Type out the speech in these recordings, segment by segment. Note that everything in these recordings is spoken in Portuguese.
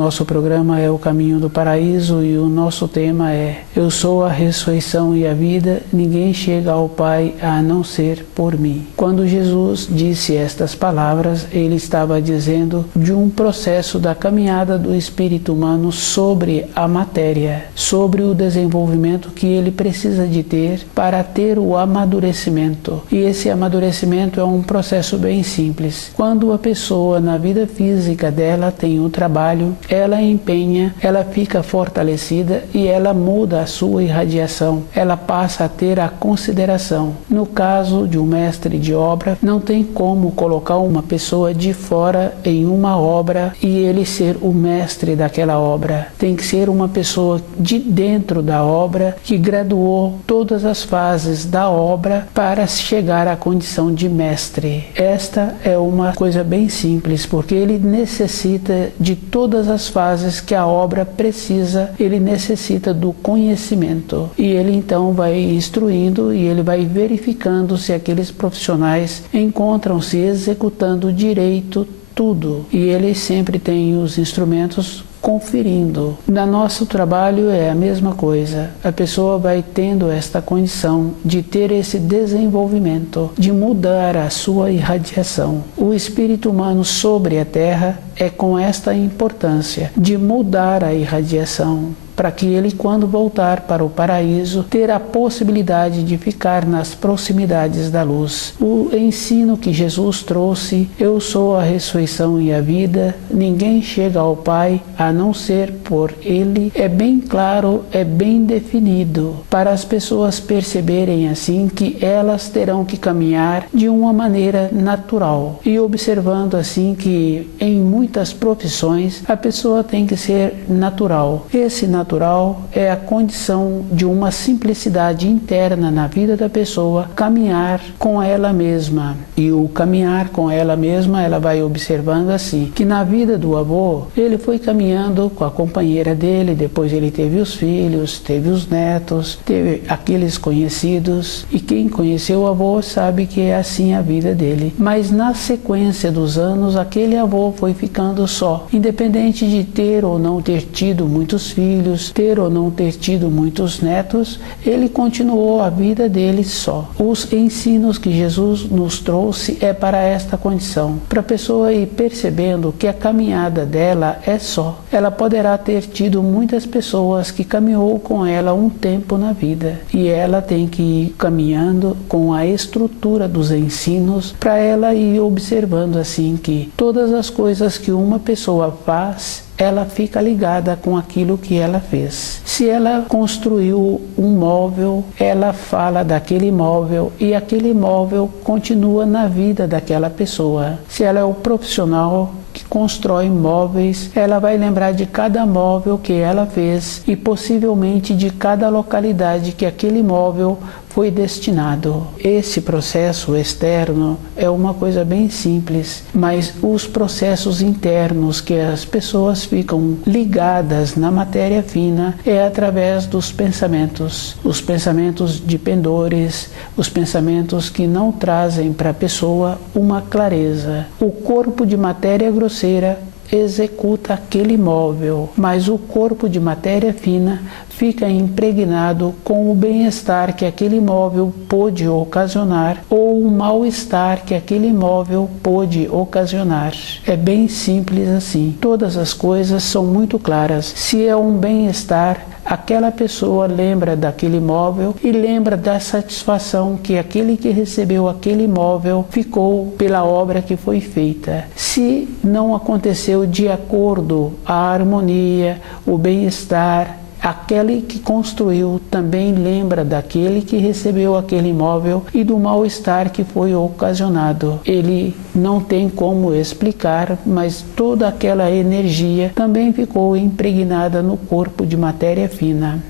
nosso programa é O Caminho do Paraíso e o nosso tema é Eu sou a ressurreição e a vida, ninguém chega ao Pai a não ser por mim. Quando Jesus disse estas palavras, ele estava dizendo de um processo da caminhada do espírito humano sobre a matéria, sobre o desenvolvimento que ele precisa de ter para ter o amadurecimento. E esse amadurecimento é um processo bem simples. Quando a pessoa na vida física dela tem o trabalho, ela empenha, ela fica fortalecida e ela muda a sua irradiação, ela passa a ter a consideração. No caso de um mestre de obra, não tem como colocar uma pessoa de fora em uma obra e ele ser o mestre daquela obra. Tem que ser uma pessoa de dentro da obra que graduou todas as fases da obra para chegar à condição de mestre. Esta é uma coisa bem simples, porque ele necessita de todas as fases que a obra precisa, ele necessita do conhecimento. E ele então vai instruindo e ele vai verificando se aqueles profissionais encontram-se executando direito tudo. E ele sempre tem os instrumentos conferindo. No nosso trabalho é a mesma coisa. A pessoa vai tendo esta condição de ter esse desenvolvimento, de mudar a sua irradiação. O espírito humano sobre a Terra é com esta importância de mudar a irradiação, para que ele, quando voltar para o paraíso, ter a possibilidade de ficar nas proximidades da luz. O ensino que Jesus trouxe, eu sou a ressurreição e a vida, ninguém chega ao Pai a não ser por Ele, é bem claro, é bem definido, para as pessoas perceberem assim que elas terão que caminhar de uma maneira natural, e observando assim que em muitas profissões a pessoa tem que ser natural. Esse natural é a condição de uma simplicidade interna na vida da pessoa, caminhar com ela mesma. E o caminhar com ela mesma, ela vai observando assim, que na vida do avô, ele foi caminhando com a companheira dele, depois ele teve os filhos, teve os netos, teve aqueles conhecidos, e quem conheceu o avô sabe que é assim a vida dele. Mas na sequência dos anos, aquele avô foi ficando só, independente de ter ou não ter tido muitos filhos, ter ou não ter tido muitos netos, ele continuou a vida dele só. Os ensinos que Jesus nos trouxe é para esta condição, para a pessoa ir percebendo que a caminhada dela é só. Ela poderá ter tido muitas pessoas que caminhou com ela um tempo na vida, e ela tem que ir caminhando com a estrutura dos ensinos para ela ir observando assim que todas as coisas que uma pessoa faz, ela fica ligada com aquilo que ela fez. Se ela construiu um móvel, ela fala daquele móvel e aquele móvel continua na vida daquela pessoa. Se ela é o profissional que constrói móveis, ela vai lembrar de cada móvel que ela fez e possivelmente de cada localidade que aquele móvel foi destinado. Esse processo externo é uma coisa bem simples, mas os processos internos que as pessoas ficam ligadas na matéria fina é através dos pensamentos. Os pensamentos de pendores, os pensamentos que não trazem para a pessoa uma clareza. O corpo de matéria grosseira executa aquele móvel, mas o corpo de matéria fina fica impregnado com o bem-estar que aquele móvel pôde ocasionar ou o mal-estar que aquele móvel pôde ocasionar. É bem simples assim. Todas as coisas são muito claras. Se é um bem-estar, aquela pessoa lembra daquele móvel e lembra da satisfação que aquele que recebeu aquele móvel ficou pela obra que foi feita. Se não aconteceu de acordo a harmonia, o bem-estar, aquele que construiu também lembra daquele que recebeu aquele móvel e do mal-estar que foi ocasionado. Ele não tem como explicar, mas toda aquela energia também ficou impregnada no corpo de matéria fina.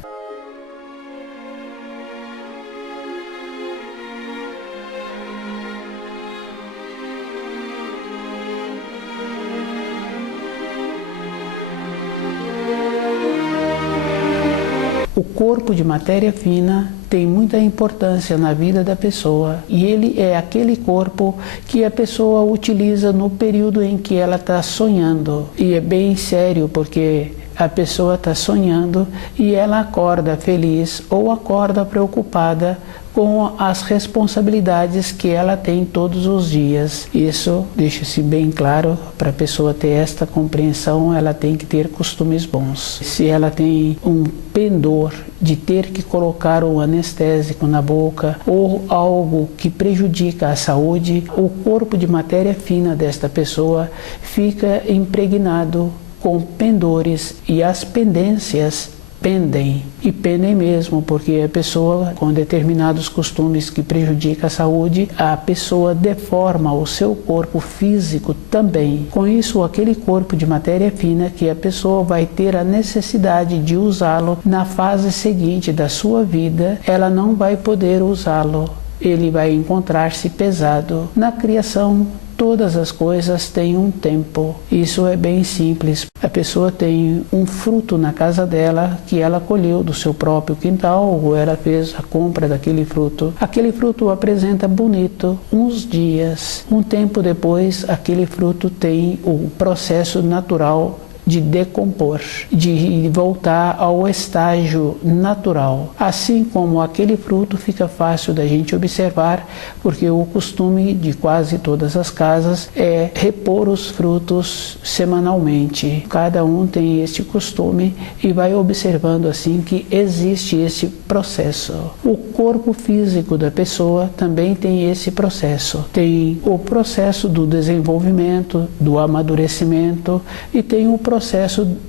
O corpo de matéria fina tem muita importância na vida da pessoa e ele é aquele corpo que a pessoa utiliza no período em que ela está sonhando. E é bem sério, porque a pessoa está sonhando e ela acorda feliz ou acorda preocupada com as responsabilidades que ela tem todos os dias. Isso deixa-se bem claro. Para a pessoa ter esta compreensão, ela tem que ter costumes bons. Se ela tem um pendor de ter que colocar um anestésico na boca ou algo que prejudica a saúde, o corpo de matéria fina desta pessoa fica impregnado com pendores e as pendências pendem, e pendem mesmo, porque a pessoa com determinados costumes que prejudicam a saúde, a pessoa deforma o seu corpo físico também. Com isso, aquele corpo de matéria fina que a pessoa vai ter a necessidade de usá-lo na fase seguinte da sua vida, ela não vai poder usá-lo. Ele vai encontrar-se pesado. Na criação, todas as coisas têm um tempo. Isso é bem simples. A pessoa tem um fruto na casa dela que ela colheu do seu próprio quintal, ou ela fez a compra daquele fruto. Aquele fruto apresenta bonito uns dias. Um tempo depois, aquele fruto tem o processo natural de decompor, de voltar ao estágio natural. Assim como aquele fruto fica fácil da gente observar, porque o costume de quase todas as casas é repor os frutos semanalmente. Cada um tem este costume e vai observando assim que existe esse processo. O corpo físico da pessoa também tem esse processo. Tem o processo do desenvolvimento, do amadurecimento, e tem o processo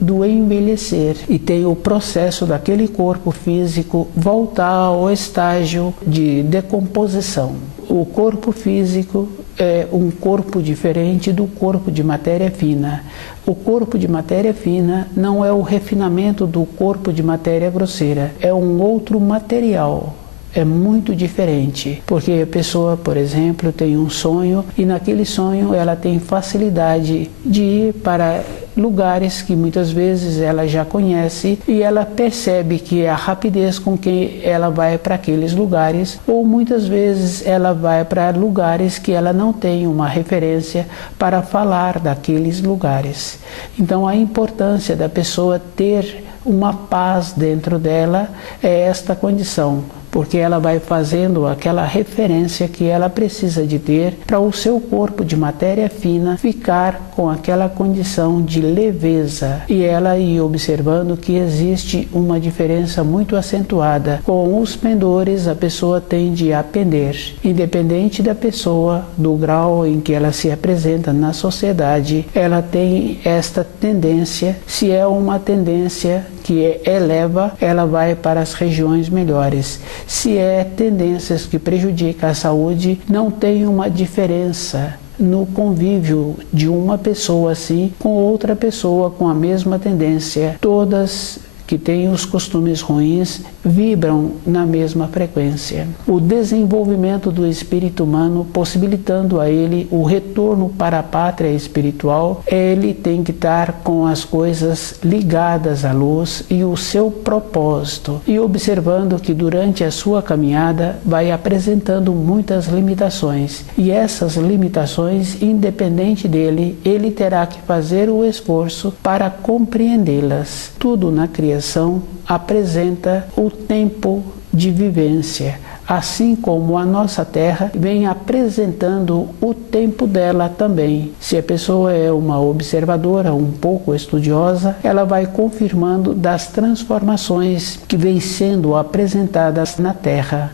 do envelhecer, e tem o processo daquele corpo físico voltar ao estágio de decomposição. O corpo físico é um corpo diferente do corpo de matéria fina. O corpo de matéria fina não é o refinamento do corpo de matéria grosseira, é um outro material. É muito diferente, porque a pessoa, por exemplo, tem um sonho e naquele sonho ela tem facilidade de ir para lugares que muitas vezes ela já conhece e ela percebe que é a rapidez com que ela vai para aqueles lugares, ou muitas vezes ela vai para lugares que ela não tem uma referência para falar daqueles lugares. Então a importância da pessoa ter uma paz dentro dela é esta condição, porque ela vai fazendo aquela referência que ela precisa de ter para o seu corpo de matéria fina ficar com aquela condição de leveza, e ela ir observando que existe uma diferença muito acentuada. Com os pendores, a pessoa tende a pender, independente da pessoa, do grau em que ela se apresenta na sociedade, ela tem esta tendência. Se é uma tendência que eleva, ela vai para as regiões melhores. Se é tendências que prejudicam a saúde, não tem uma diferença no convívio de uma pessoa assim com outra pessoa com a mesma tendência. Todas que têm os costumes ruins vibram na mesma frequência. O desenvolvimento do espírito humano, possibilitando a ele o retorno para a pátria espiritual, ele tem que estar com as coisas ligadas à luz e o seu propósito, e observando que durante a sua caminhada vai apresentando muitas limitações, e essas limitações, independente dele, ele terá que fazer o esforço para compreendê-las. Tudo na criação apresenta o tempo de vivência, assim como a nossa Terra vem apresentando o tempo dela também. Se a pessoa é uma observadora um pouco estudiosa, ela vai confirmando das transformações que vêm sendo apresentadas na Terra.